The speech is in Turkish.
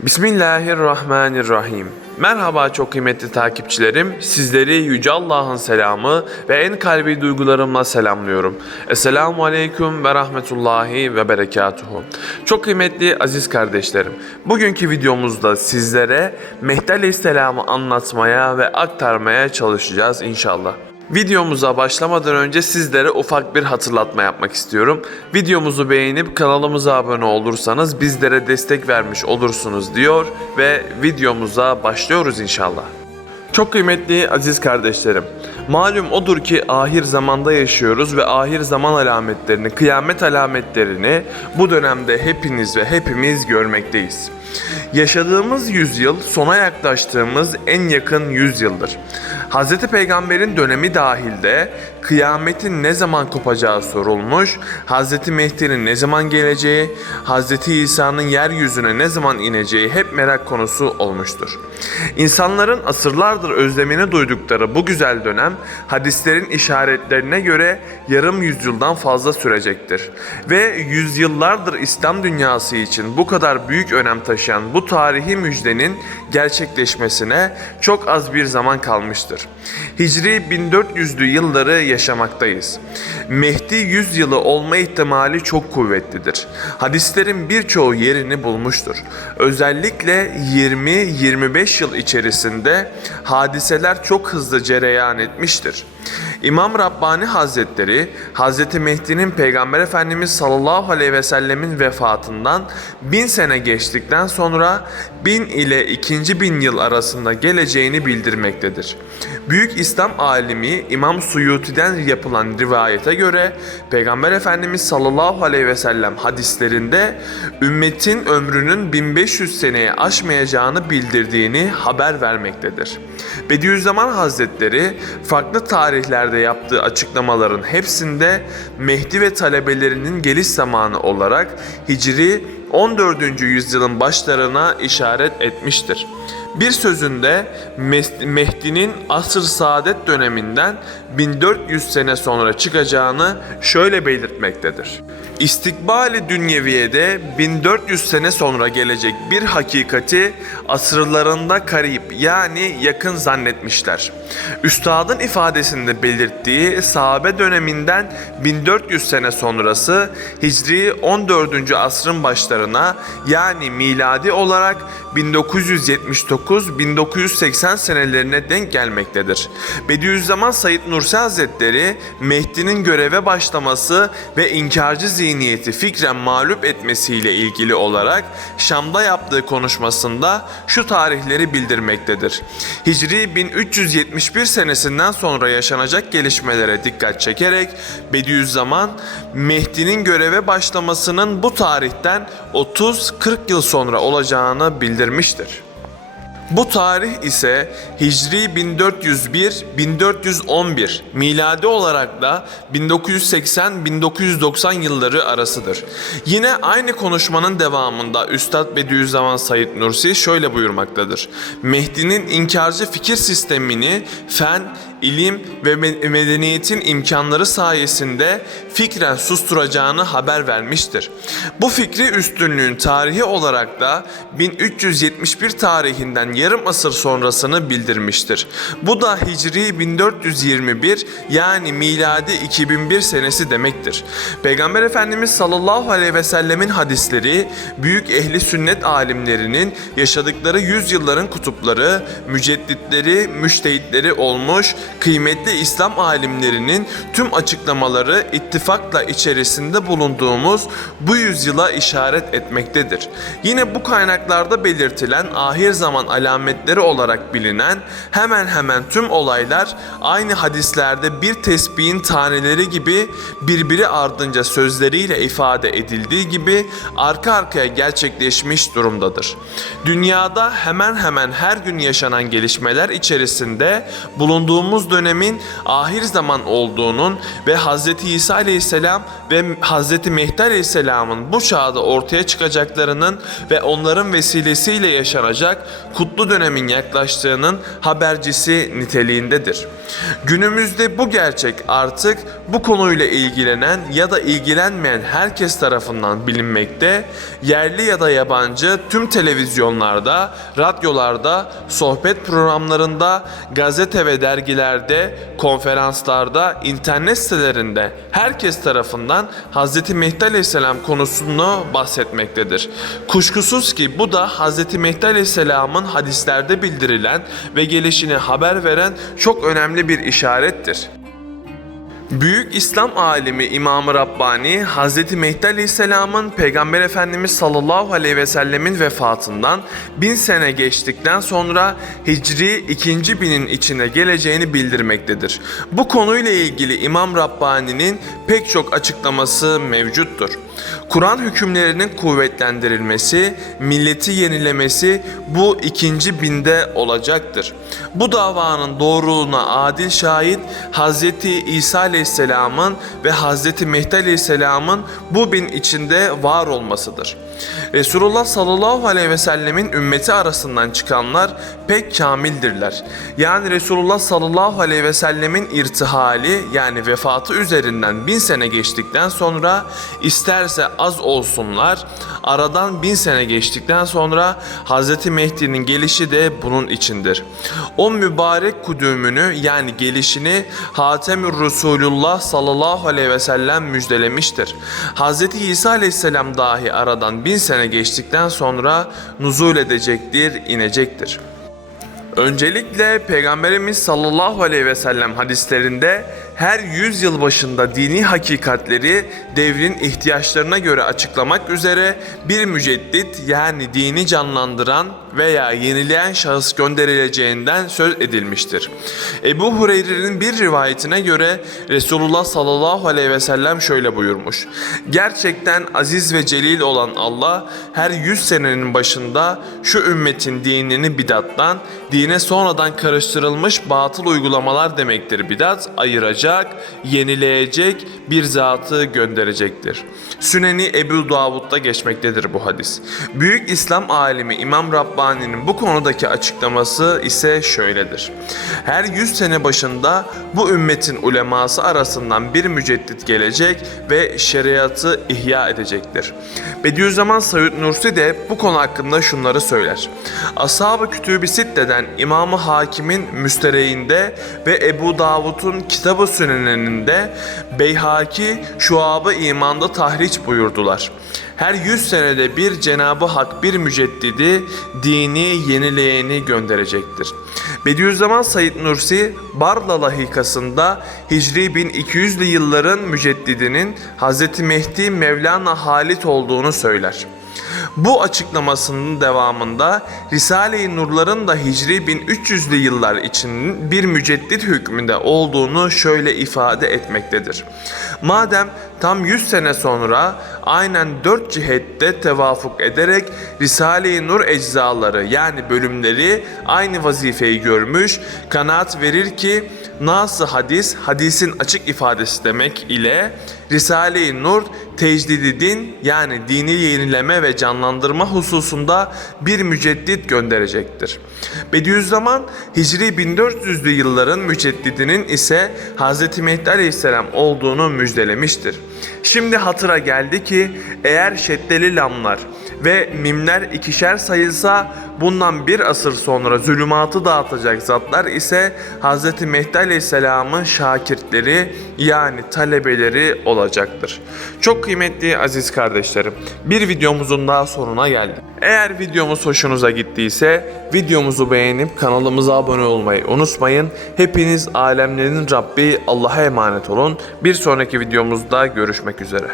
Bismillahirrahmanirrahim. Merhaba çok kıymetli takipçilerim. Sizleri Yüce Allah'ın selamı ve en kalbi duygularımla selamlıyorum. Esselamu Aleyküm ve Rahmetullahi ve Berekatuhu. Çok kıymetli aziz kardeşlerim. Bugünkü videomuzda sizlere Mehdi Aleyhisselam'ı anlatmaya ve aktarmaya çalışacağız inşallah. Videomuza başlamadan önce sizlere ufak bir hatırlatma yapmak istiyorum. Videomuzu beğenip kanalımıza abone olursanız bizlere destek vermiş olursunuz diyor ve videomuza başlıyoruz inşallah. Çok kıymetli aziz kardeşlerim, malum odur ki ahir zamanda yaşıyoruz ve ahir zaman alametlerini, kıyamet alametlerini bu dönemde hepiniz ve hepimiz görmekteyiz. Yaşadığımız yüzyıl sona yaklaştığımız en yakın yüzyıldır. Hz. Peygamber'in dönemi dahilde kıyametin ne zaman kopacağı sorulmuş, Hz. Mehdi'nin ne zaman geleceği, Hz. İsa'nın yeryüzüne ne zaman ineceği hep merak konusu olmuştur. İnsanların asırlardır özlemini duydukları bu güzel dönem hadislerin işaretlerine göre yarım yüzyıldan fazla sürecektir. Ve yüzyıllardır İslam dünyası için bu kadar büyük önem taşıyan bu tarihi müjdenin gerçekleşmesine çok az bir zaman kalmıştır. Hicri 1400'lü yılları yaşamaktayız. Mehdi 100 yılı olma ihtimali çok kuvvetlidir. Hadislerin birçoğu yerini bulmuştur. Özellikle 20-25 yıl içerisinde hadiseler çok hızlı cereyan etmiştir. İmam Rabbani Hazretleri Hz. Mehdi'nin Peygamber Efendimiz sallallahu aleyhi ve sellemin vefatından bin sene geçtikten sonra bin ile ikinci bin yıl arasında geleceğini bildirmektedir. Büyük İslam alimi İmam Suyuti'den yapılan rivayete göre Peygamber Efendimiz sallallahu aleyhi ve sellem hadislerinde ümmetin ömrünün 1500 seneye aşmayacağını bildirdiğini haber vermektedir. Bediüzzaman Hazretleri farklı tarihlerde yaptığı açıklamaların hepsinde Mehdi ve talebelerinin geliş zamanı olarak Hicri 14. yüzyılın başlarına işaret etmiştir. Bir sözünde Mehdi'nin asr saadet döneminden 1400 sene sonra çıkacağını şöyle belirtmektedir. İstikbali dünyeviyede 1400 sene sonra gelecek bir hakikati asırlarında karip yani yakın zannetmişler. Üstadın ifadesinde belirttiği sahabe döneminden 1400 sene sonrası Hicri 14. asrın başlarına yani miladi olarak 1979-1980 senelerine denk gelmektedir. Bediüzzaman Said Nursi Hazretleri Mehdi'nin göreve başlaması ve inkarcı zihniyeti fikren mağlup etmesiyle ilgili olarak Şam'da yaptığı konuşmasında şu tarihleri bildirmektedir. Hicri 1371 senesinden sonra yaşanacak gelişmelere dikkat çekerek Bediüzzaman Mehdi'nin göreve başlamasının bu tarihten 30-40 yıl sonra olacağını bildirmiştir. Bu tarih ise Hicri 1401-1411, miladi olarak da 1980-1990 yılları arasıdır. Yine aynı konuşmanın devamında Üstad Bediüzzaman Said Nursi şöyle buyurmaktadır. Mehdi'nin inkarcı fikir sistemini fen, ilim ve me- medeniyetin imkanları sayesinde fikren susturacağını haber vermiştir. Bu fikri üstünlüğün tarihi olarak da 1371 tarihinden yarım asır sonrasını bildirmiştir. Bu da Hicri 1421 yani miladi 2001 senesi demektir. Peygamber Efendimiz sallallahu aleyhi ve sellemin hadisleri büyük ehli sünnet alimlerinin yaşadıkları yüzyılların kutupları, mücedditleri, müştehitleri olmuş kıymetli İslam alimlerinin tüm açıklamaları ittifakla içerisinde bulunduğumuz bu yüzyıla işaret etmektedir. Yine bu kaynaklarda belirtilen ahir zaman alametleri olarak bilinen hemen hemen tüm olaylar aynı hadislerde bir tesbihin taneleri gibi birbiri ardınca sözleriyle ifade edildiği gibi arka arkaya gerçekleşmiş durumdadır. Dünyada hemen hemen her gün yaşanan gelişmeler içerisinde bulunduğumuz dönemin ahir zaman olduğunun ve Hz. İsa Aleyhisselam ve Hz. Mehdi Aleyhisselam'ın bu çağda ortaya çıkacaklarının ve onların vesilesiyle yaşanacak kutlu mutlu dönemin yaklaştığının habercisi niteliğindedir. Günümüzde bu gerçek artık bu konuyla ilgilenen ya da ilgilenmeyen herkes tarafından bilinmekte, yerli ya da yabancı tüm televizyonlarda, radyolarda, sohbet programlarında, gazete ve dergilerde, konferanslarda, internet sitelerinde herkes tarafından Hz. Mehdi Aleyhisselam konusunu bahsetmektedir. Kuşkusuz ki bu da Hz. Mehdi Aleyhisselam'ın hadislerde bildirilen ve gelişini haber veren çok önemli bir işarettir. Büyük İslam alimi İmam-ı Rabbani Hz. Mehdi Aleyhisselam'ın Peygamber Efendimiz sallallahu aleyhi ve sellemin vefatından bin sene geçtikten sonra Hicri ikinci binin içine geleceğini bildirmektedir. Bu konuyla ilgili İmam Rabbani'nin pek çok açıklaması mevcuttur. Kur'an hükümlerinin kuvvetlendirilmesi, milleti yenilemesi bu ikinci binde olacaktır. Bu davanın doğruluğuna adil şahit Hz. İsa Aleyhisselam'ın ve Hz. Mehdi Aleyhisselam'ın bu bin içinde var olmasıdır. Resulullah sallallahu aleyhi ve sellemin ümmeti arasından çıkanlar pek kamildirler. Yani Resulullah sallallahu aleyhi ve sellemin irtihali yani vefatı üzerinden bin sene geçtikten sonra isterse az olsunlar aradan bin sene geçtikten sonra Hz. Mehdi'nin gelişi de bunun içindir. O mübarek kudümünü yani gelişini Hatemür Resulullah sallallahu aleyhi ve sellem müjdelemiştir. Hz. İsa aleyhisselam dahi aradan bin sene geçtikten sonra nuzul edecektir, inecektir. Öncelikle Peygamberimiz sallallahu aleyhi ve sellem hadislerinde her yüzyıl başında dini hakikatleri devrin ihtiyaçlarına göre açıklamak üzere bir müceddit yani dini canlandıran veya yenileyen şahıs gönderileceğinden söz edilmiştir. Ebu Hureyre'nin bir rivayetine göre Resulullah sallallahu aleyhi ve sellem şöyle buyurmuş. Gerçekten aziz ve celil olan Allah her yüz senenin başında şu ümmetin dinini bidattan, dine sonradan karıştırılmış batıl uygulamalar demektir bidat ayıracak, yenileyecek bir zatı gönderecektir. Süneni Ebu Davud'da geçmektedir bu hadis. Büyük İslam alimi İmam Rabbani'nin bu konudaki açıklaması ise şöyledir. Her yüz sene başında bu ümmetin uleması arasından bir müceddit gelecek ve şeriatı ihya edecektir. Bediüzzaman Said Nursi de bu konu hakkında şunları söyler. Ashab-ı Kütüb-i Sitte'den İmam-ı Hakim'in müstereğinde ve Ebu Davud'un Kitab-ı Süneninde Beyhaki Şuab-ı İman'da tahriç buyurdular. Her yüz senede bir Cenabı Hak bir müceddidi, dini yenileyeni gönderecektir. Bediüzzaman Said Nursi Barla lahikasında Hicri 1200'lü yılların müceddidinin Hz. Mehdi Mevlana Halit olduğunu söyler. Bu açıklamasının devamında Risale-i Nurların da Hicri 1300'lü yıllar için bir müceddit hükmünde olduğunu şöyle ifade etmektedir. Madem tam 100 sene sonra aynen dört cihette tevafuk ederek Risale-i Nur eczaları yani bölümleri aynı vazifeyi görmüş, kanaat verir ki Nas-ı hadis, hadisin açık ifadesi demek ile Risale-i Nur tecdidi din yani dini yenileme ve canlandırma hususunda bir müceddit gönderecektir. Bediüzzaman Hicri 1400'lü yılların müceddidinin ise Hz. Mehdi Aleyhisselam olduğunu müjdelemiştir. Şimdi hatıra geldi ki eğer şeddeli lamlar ve mimler ikişer sayılsa bundan bir asır sonra zulümatı dağıtacak zatlar ise Hz. Mehdi Aleyhisselam'ın şakirtleri yani talebeleri olacaktır. Çok kıymetli aziz kardeşlerim bir videomuzun daha sonuna geldik. Eğer videomuz hoşunuza gittiyse videomuzu beğenip kanalımıza abone olmayı unutmayın. Hepiniz alemlerin Rabbi Allah'a emanet olun. Bir sonraki videomuzda görüşmek üzere.